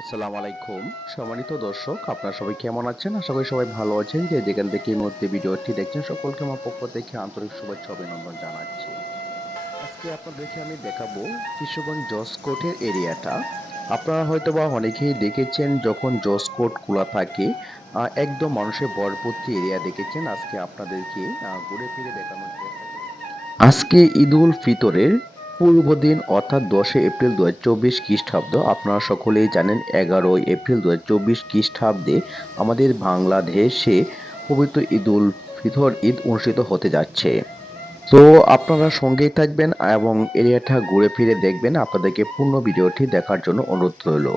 আসসালামু আলাইকুম। সম্মানিত দর্শক, আপনারা সবাই কেমন আছেন? আশা করি সবাই ভালো আছেন। যে যেখান থেকে এই মুহূর্তে ভিডিওটি দেখছেন, সকলকে আমার পক্ষ থেকে আন্তরিক শুভেচ্ছা অভিনন্দন জানাচ্ছি। আজকে আপনাদেরকে আমি দেখাবো কিশোরগঞ্জ জসকোটের এরিয়াটা। আপনারা হয়তো বা অনেকেই দেখেছেন যখন জসকোট খোলা থাকে একদম মানুষের ভরপুর্তি এরিয়া দেখেছেন। আজকে আপনাদেরকে ঘুরে ফিরে দেখানোর চেষ্টা। আজকে ঈদুল ফিতরের পূর্ব দিন অর্থাৎ দশই এপ্রিল দু হাজার চব্বিশ খ্রিস্টাব্দ, আপনারা সকলেই জানেন এগারোই এপ্রিল দু হাজার চব্বিশ খ্রিস্টাব্দে আমাদের বাংলাদেশে পবিত্র ঈদ উল ফিতর ঈদ অনুষ্ঠিত হতে যাচ্ছে। তো আপনারা সঙ্গেই থাকবেন এবং এরিয়াটা ঘুরে ফিরে দেখবেন। আপনাদেরকে পূর্ণ ভিডিওটি দেখার জন্য অনুরোধ রইল।